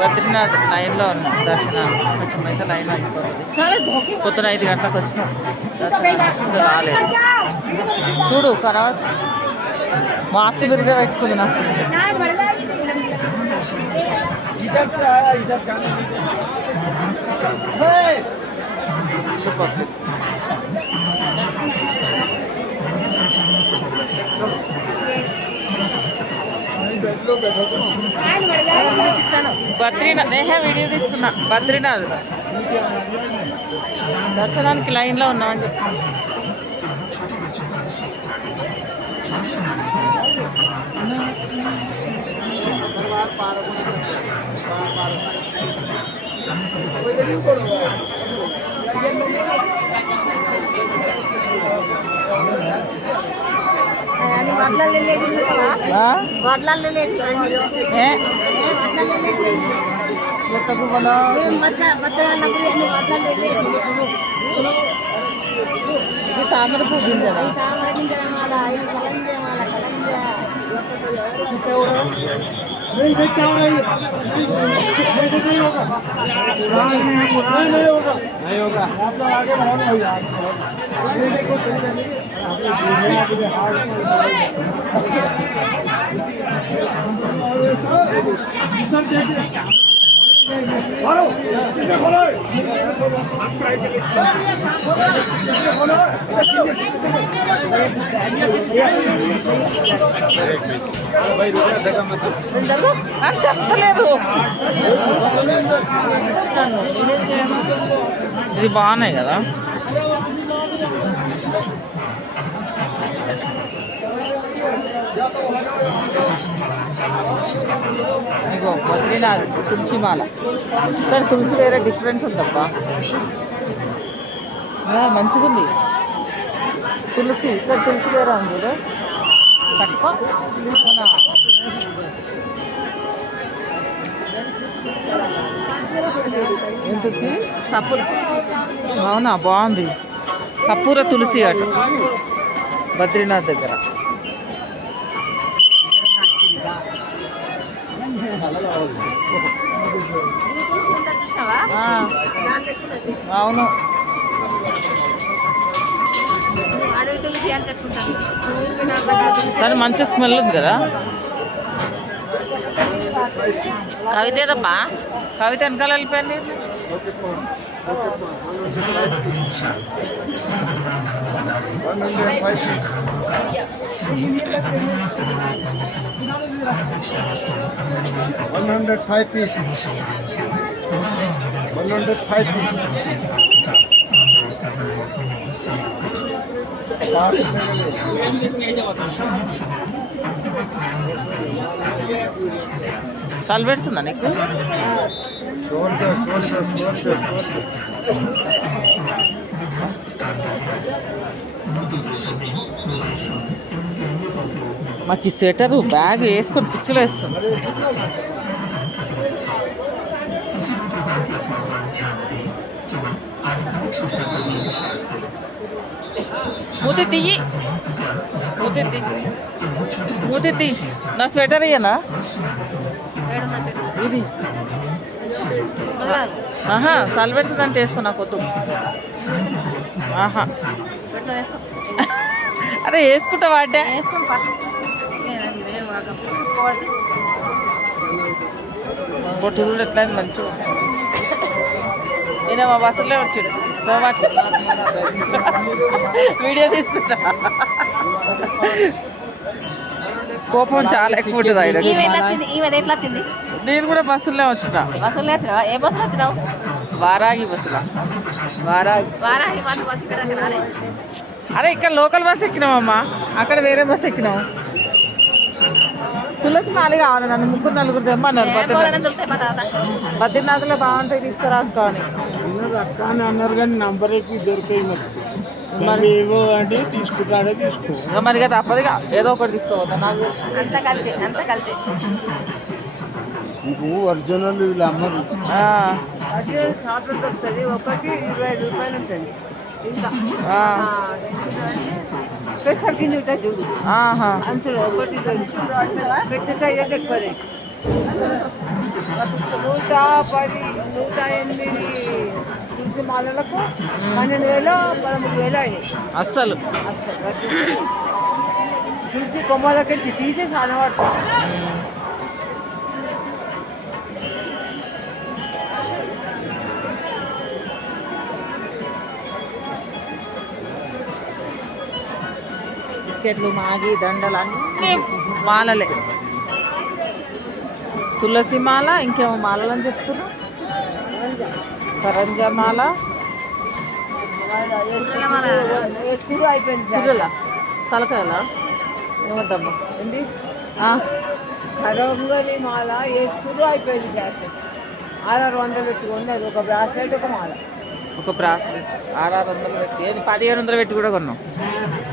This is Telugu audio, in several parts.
బద్రీనాథ్ లైన్లో ఉన్నాం దర్శనాలు. కొంచెం అయితే లైన్ అయిపోతుంది. పొద్దున 5 గంటలకు వచ్చినాం. దర్శనం రాలేదు. చూడు కనవ మాస్క్ బిరుగా పెట్టుకుంది నాకు. బద్రీనాథ్ వీడియో తీస్తున్నా. బద్రీనాథ్ దర్శనానికి లైన్లో ఉన్నామని చెప్తాను. తామర పువ్వు గింజరా చెప్పలేదు. ఇది బాగున్నాయి కదా. ఇగో బద్రీనాథ్ తులసిమాల. ఇక్కడ తులసి వేరే డిఫరెంట్ ఉందబ్బా. మంచిగా ఉంది తులసి. ఇక్కడ తులసి వేరే ఉంది చూడు. తక్కువ ఏంటి కపూర. అవునా బాగుంది. కపూర తులసి అట బద్రీనాథ్ దగ్గర. అవును కానీ మంచి స్మెల్ ఉంది కదా. కవిత ఏదబ్బా. కవిత వెనకాల వెళ్ళిపోయింది. సాల్ పెడుతుందా నీకు? మాకు ఈ స్వెటరు బ్యాగ్ వేసుకొని పిచ్చలు వేస్తుంది. మూతి తీయి, మూతి తీయి, మూతి తీయి. నా స్వెటర్ అయ్యానా ఇది? ఆహా చలి పెడుతుందంటే వేసుకున్నా కొద్దు. ఆహా అరే వేసుకుంటావా అంటే పొట్టు చూడు ఎట్లా మంచిగా. నేను మా బస్సులో వచ్చాడు వీడియో తీస్తున్నా. కోపం చాలా ఎక్కువ ఉంటుంది ఆయన. నేను కూడా బస్సులో వచ్చిన. ఏ బస్సులో వచ్చినావు? వారాగి బస్సులో. అరే ఇక్కడ లోకల్ బస్ ఎక్కినామమ్మా. అక్కడ వేరే బస్సు ఎక్కినాం. తులసి మాలి కావాలి. నన్ను 3-4 తెమ్మన్నారు. బద్రీనాథ్లో బాగుంటాయి తీసుకురా కానీ అన్నారు కానీ నంబర్ ఎక్కువ దొరికాయి. మరి అంటే తీసుకుంటాడే తీసుకో. మరి కదా తప్పదుగా ఏదో ఒకటి తీసుకోవద్దా. నాకు నీకు ఒరిజినల్ వీళ్ళు అమ్మరు. షాప్లో దొరుకుతుంది. ఒకటి 25 రూపాయలు ఉంటుంది. స్పెషల్ కింద ఉంటుంది చూడు. అందులో ఒకటి పెద్ద ఎక్కువ. 110, 108 తులసి మాలలకు 12,000, 13,000 అయినాయి. అస్సలు తులసి కొమ్మలకి తీసేసి అనబడతాం. బిస్కెట్లు మాగి దండలు అన్నీ మాలలే. తులసి మాల, ఇంకేమో మాలలు అని చెప్తున్నా, కరంజా మాల, ఎక్కువ అయిపోయింది. కుర్రల తలకాయల ఏమంటమ్మా ఏంటి ఆ, కరంగలి మాల వేసుకురు అయిపోయింది. బ్రాస్లెట్ 600 పెట్టుకోండి. అది ఒక బ్రాస్లెట్, ఒక మాల. ఒక బ్రాస్లెట్ 600 పెట్టి, ఏది 1,500 పెట్టి కూడా కొన్నాం,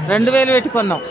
2,000 పెట్టి కొన్నాం.